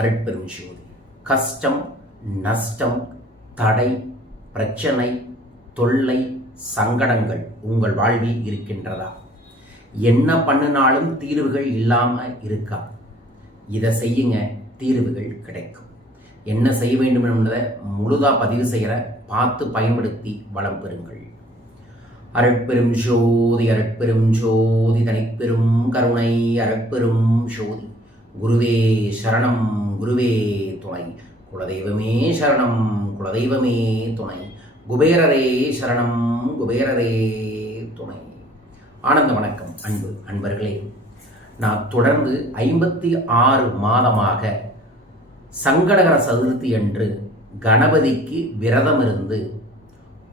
அருட்பெரும் சிவதி கஷ்டம் நஷ்டம் தடை பிரச்சனை தொல்லை சங்கடங்கள் உங்கள் வாழ்வில் இருக்கின்றதா? என்ன பண்ணினாலும் தீர்வுகள் இல்லாமல் இருக்கா? இதை செய்யுங்க தீர்வுகள் கிடைக்கும். என்ன செய்ய வேண்டும் என்பதை முழுதா பதிவு செய்கிற பார்த்து பயன்படுத்தி வளம் பெறுங்கள். அருட்பெரும் ஜோதி அருட்பெரும் ஜோதி தனிப்பெரும் கருணை அருட்பெரும் ஜோதி குருவே சரணம் குருவே துணை. குலதெய்வமே சரணம் குலதெய்வமே துணை. குபேரரே சரணம் குபேரரே துணை. ஆனந்த வணக்கம் அன்பு அன்பர்களே. நான் தொடர்ந்து ஐம்பத்தி ஆறு மாதமாக சங்கடகர சதுர்த்தி அன்று கணபதிக்கு விரதம் இருந்து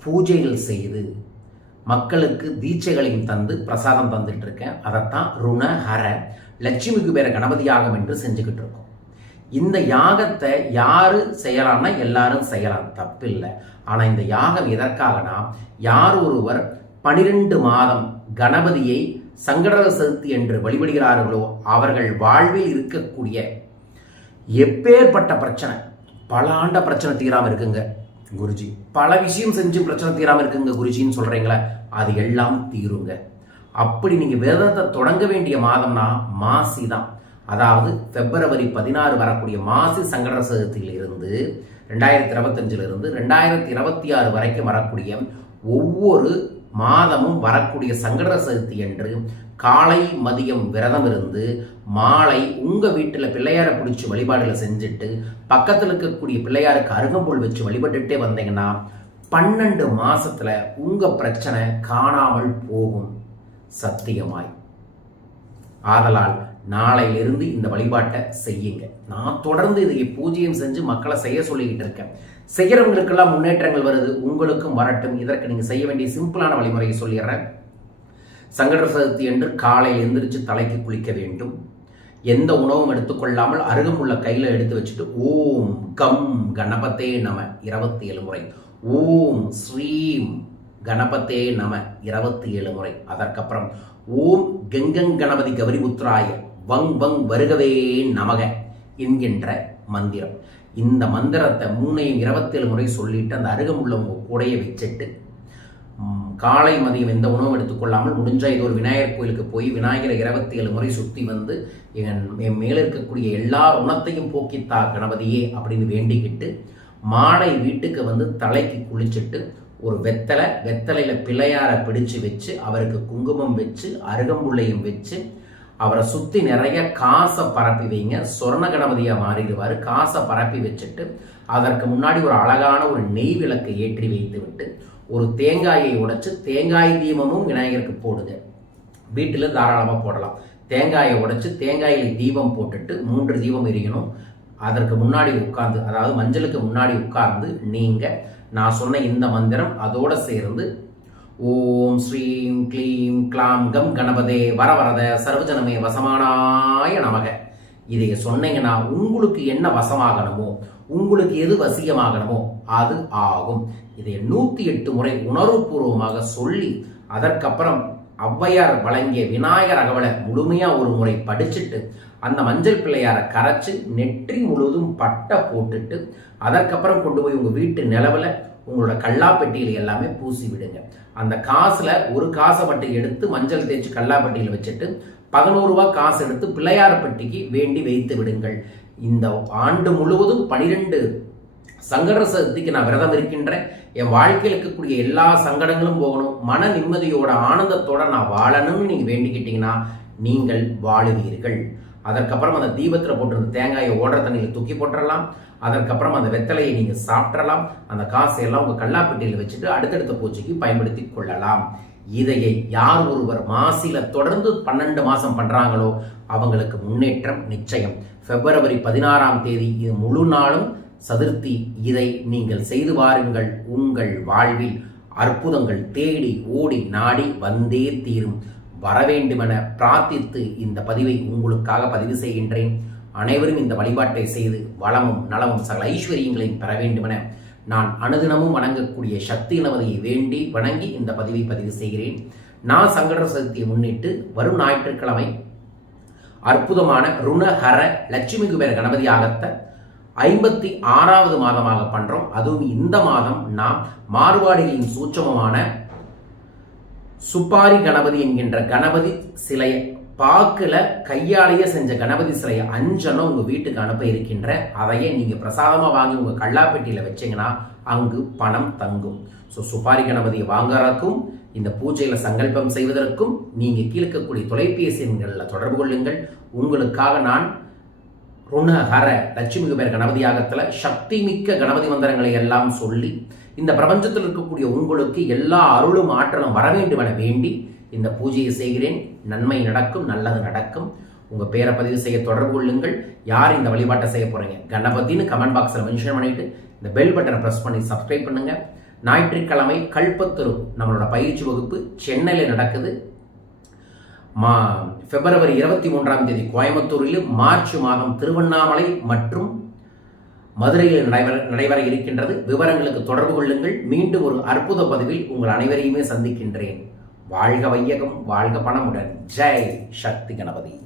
பூஜைகள் செய்து மக்களுக்கு தீட்சைகளையும் தந்து பிரசாதம் தந்துட்டு இருக்கேன். அதைத்தான் ருண லட்சுமிக்கு பேர கணபதியாகும் கணபதி யாகம் என்று செஞ்சுக்கிட்டு இருக்கோம். இந்த யாகத்தை யாரு செய்யலாம்னா எல்லாரும் செய்யலாம். தப்பில்லை. ஆனால் இந்த யாகம் எதற்காகனா யார் ஒருவர் பனிரெண்டு மாதம் கணபதியை சங்கடர சதுர்த்தி என்று வழிபடுகிறார்களோ அவர்கள் வாழ்வில் இருக்கக்கூடிய எப்பேற்பட்ட பிரச்சனை பல ஆண்ட பிரச்சனை தீராமல் இருக்குங்க குருஜி. பல விஷயம் செஞ்சு பிரச்சனை தீராமல் இருக்குங்க குருஜின்னு சொல்கிறீங்களே அது எல்லாம் தீருங்க. அப்படி நீங்கள் விரதத்தை தொடங்க வேண்டிய மாதம்னா மாசி தான். அதாவது பிப்ரவரி பதினாறு வரக்கூடிய மாசி சங்கட சதுர்த்தியிலிருந்து ரெண்டாயிரத்தி இருபத்தஞ்சிலிருந்து ரெண்டாயிரத்தி இருபத்தி ஆறு வரைக்கும் வரக்கூடிய ஒவ்வொரு மாதமும் வரக்கூடிய சங்கட சதுர்த்தி என்று காலை மதியம் விரதம் இருந்து மாலை உங்கள் வீட்டில் பிள்ளையாரை பிடிச்சி வழிபாடுகளை செஞ்சுட்டு பக்கத்தில் இருக்கக்கூடிய பிள்ளையாருக்கு அருகம்புல் வச்சு வழிபட்டுட்டே வந்தீங்கன்னா பன்னெண்டு மாதத்தில் உங்கள் பிரச்சனை காணாமல் போகும். சத்தியமாய். ஆதலால் நாளையிலிருந்து இந்த வழிபாட்டை செய்யுங்க. நான் தொடர்ந்து இதை பூஜ்ஜியம் செஞ்சு மக்களை செய்ய சொல்லிக்கிட்டு இருக்கேன். செய்கிறவங்களுக்கெல்லாம் முன்னேற்றங்கள் வருது உங்களுக்கும் வரட்டும். இதற்கு நீங்கள் செய்ய வேண்டிய சிம்பிளான வழிமுறையை சொல்லிடுறேன். சங்கட சதுர்த்தி என்று காலையில் எந்திரிச்சு தலைக்கு குளிக்க வேண்டும். எந்த உணவும் எடுத்துக்கொள்ளாமல் அருகமுள்ள கையில் எடுத்து வச்சுட்டு ஓம் கம் கணபத்தே நம இருபத்தி ஏழு முறை. ஓம் ஸ்ரீம் கணபத்தே நம இருபத்தி ஏழு முறை. அதற்கப்புறம் ஓம் கெங்கங் கணபதி கௌரி புத்திராய வங் வங் வருகவே நமக என்கின்ற மந்திரம். இந்த மந்திரத்தை மூணையும் இருபத்தேழு முறை சொல்லிட்டு அந்த அருகமுள்ள உங்க கூடையை வச்சுட்டு காலை மதியம் எந்த உணவும் எடுத்துக்கொள்ளாமல் முடிஞ்ச இது ஒரு விநாயகர் கோயிலுக்கு போய் விநாயகரை இருபத்தி ஏழு முறை சுற்றி வந்து என் என் மேலே இருக்கக்கூடிய எல்லா உணத்தையும் போக்கித்தா கணபதியே அப்படின்னு வேண்டிக்கிட்டு மாலை வீட்டுக்கு வந்து தலைக்கு குளிச்சுட்டு ஒரு வெத்தலை வெத்தலையில் பிள்ளையாரை பிடிச்சு வச்சு அவருக்கு குங்குமம் வச்சு அருகம்புள்ளையும் வச்சு அவரை சுற்றி நிறைய காசை பரப்பி வைங்க சொர்ண கணபதியாக மாறிடுவார். காசை பரப்பி வச்சுட்டு அதற்கு முன்னாடி ஒரு அழகான ஒரு நெய் விளக்கை ஏற்றி வைத்து விட்டு ஒரு தேங்காயை உடைச்சு தேங்காய் தீபமும் விநாயகருக்கு போடுங்க. வீட்டில் தாராளமாக போடலாம். தேங்காயை உடைச்சு தேங்காயில் தீபம் போட்டுட்டு மூன்று தீபம் எரியணும். அதற்கு முன்னாடி உட்கார்ந்து அதாவது மஞ்சளுக்கு முன்னாடி உட்கார்ந்து நீங்கள் நான் சொன்ன இந்த மந்திரம் அதோட சேர்ந்து ஓம் ஸ்ரீம் க்ளீம் க்ளாம் கம் கணபதே வரவரத சர்வஜனமே வசமானாய நமக. இதை சொன்னீங்கன்னா உங்களுக்கு என்ன வசமாகணுமோ உங்களுக்கு எது வசியமாகணுமோ அது ஆகும். இதை நூற்றி எட்டு முறை உணர்வுபூர்வமாக சொல்லி அதற்கப்புறம் ஔவையார் வழங்கிய விநாயகர் அகவலை முழுமையாக ஒரு முறை படிச்சுட்டு அந்த மஞ்சள் பிள்ளையாரை கரைச்சி நெற்றி முழுவதும் பட்டை போட்டுட்டு அதற்கப்புறம் கொண்டு போய் உங்கள் வீட்டு நிலவில் உங்களோட கல்லாப்பெட்டியில் எல்லாமே பூசி விடுங்க. அந்த காசில் ஒரு காசை மட்டும் எடுத்து மஞ்சள் தேய்ச்சி கல்லாப்பெட்டியில் வச்சுட்டு பதினோரு காசு எடுத்து பிள்ளையார் பெட்டிக்கு வேண்டி வைத்து விடுங்கள். இந்த ஆண்டு முழுவதும் பனிரெண்டு சங்கட சதுர்த்திக்கு நான் விரதம் இருக்கின்றேன். என் வாழ்க்கையில் இருக்கக்கூடிய எல்லா சங்கடங்களும் போகணும். மன நிம்மதியோட ஆனந்தத்தோட நான் வாழணும்னு நீங்கள் வேண்டிக்கிட்டீங்கன்னா நீங்கள் வாழுவீர்கள். அதற்கப்புறம் அந்த தீபத்தில் போட்டிருந்த தேங்காயை ஓடுற தண்ணியில் தூக்கி போட்டுறலாம். அதற்கப்புறம் அந்த வெத்தலையை நீங்கள் சாப்பிட்றலாம் அந்த காசை எல்லாம் உங்கள் கல்லாப்பெட்டியில் வச்சுட்டு அடுத்தடுத்த பூஜைக்கு பயன்படுத்தி கொள்ளலாம். இதையை யார் ஒருவர் மாசில தொடர்ந்து பன்னெண்டு மாதம் பண்ணுறாங்களோ அவங்களுக்கு முன்னேற்றம் நிச்சயம். பிப்ரவரி பதினாறாம் தேதி இது முழு நாளும் சதுர்த்தி இதை நீங்கள் செய்து வாருங்கள். உங்கள் வாழ்வில் அற்புதங்கள் தேடி ஓடி நாடி வந்தே தீரும். வரவேண்டுமென பிரார்த்தித்து இந்த பதிவை உங்களுக்காக பதிவு செய்கின்றேன். அனைவரும் இந்த வழிபாட்டை செய்து வளமும் நலமும் சகல ஐஸ்வர்யங்களையும் பெற வேண்டுமென நான் அனுதினமும் வணங்கக்கூடிய சக்தி நமதியை வேண்டி வணங்கி இந்த பதிவை பதிவு செய்கிறேன். நான் சங்கட சதுர்த்தியை முன்னிட்டு வரும் ஞாயிற்றுக்கிழமை அற்புதமான ருணஹர லட்சுமி குபேர கணபதி ஆகத்தை ஐம்பத்தி ஆறாவது மாதமாக பண்றோம். அதுவும் இந்த மாதம் நாம் மார்வாடிகளின் சூட்சமமான சுப்பாரி கணபதி என்கின்ற கணபதி சிலையை பாக்குல கையாலேயே செஞ்ச கணபதி சிலையை அஞ்சனம் உங்க வீட்டுக்கு அனுப்ப இருக்கின்ற. அதையே நீங்க பிரசாதமா வாங்கி உங்க கல்லாப்பெட்டியில் வச்சீங்கன்னா அங்கு பணம் தங்கும். ஸோ சுப்பாரி கணபதியை வாங்குறதுக்கும் இந்த பூஜையில சங்கல்பம் செய்வதற்கும் நீங்க கீழ்க்கக்கூடிய தொலைபேசி எண்களில் தொடர்பு கொள்ளுங்கள். உங்களுக்காக நான் ருணஹர லட்சுமி பேர் கணபதி யாகத்தில் சக்தி மிக்க கணபதி மந்திரங்களை எல்லாம் சொல்லி இந்த பிரபஞ்சத்தில் இருக்கக்கூடிய உங்களுக்கு எல்லா அருளும் ஆற்றலும் வர வேண்டும் என வேண்டி இந்த பூஜையை செய்கிறேன். நன்மை நடக்கும் நல்லது நடக்கும். உங்கள் பேரை பதிவு செய்ய தொடர்பு கொள்ளுங்கள். யார் இந்த வழிபாட்டை செய்ய போகிறீங்க கணபதினு கமெண்ட் பாக்ஸில் மென்ஷன் பண்ணிவிட்டு இந்த பெல் பட்டனை ப்ரெஸ் பண்ணி சப்ஸ்கிரைப் பண்ணுங்கள் ஞாயிற்றுக்கிழமை கல்பத்தரு நம்மளோட பயிற்சி வகுப்பு சென்னையில் நடக்குது. மா பிப்ரவரி இருபத்தி மூன்றாம் தேதி கோயம்புத்தூரிலும் மார்ச் மாதம் திருவண்ணாமலை மற்றும் மதுரையில் நடைபெற நடைபெற இருக்கின்றது. விவரங்களுக்கு தொடர்பு கொள்ளுங்கள். மீண்டும் ஒரு அற்புத பதிவில் உங்கள் அனைவரையுமே சந்திக்கின்றேன். வாழ்க வையகம் வாழ்க பணமுடன். ஜெய் சக்தி கணபதி.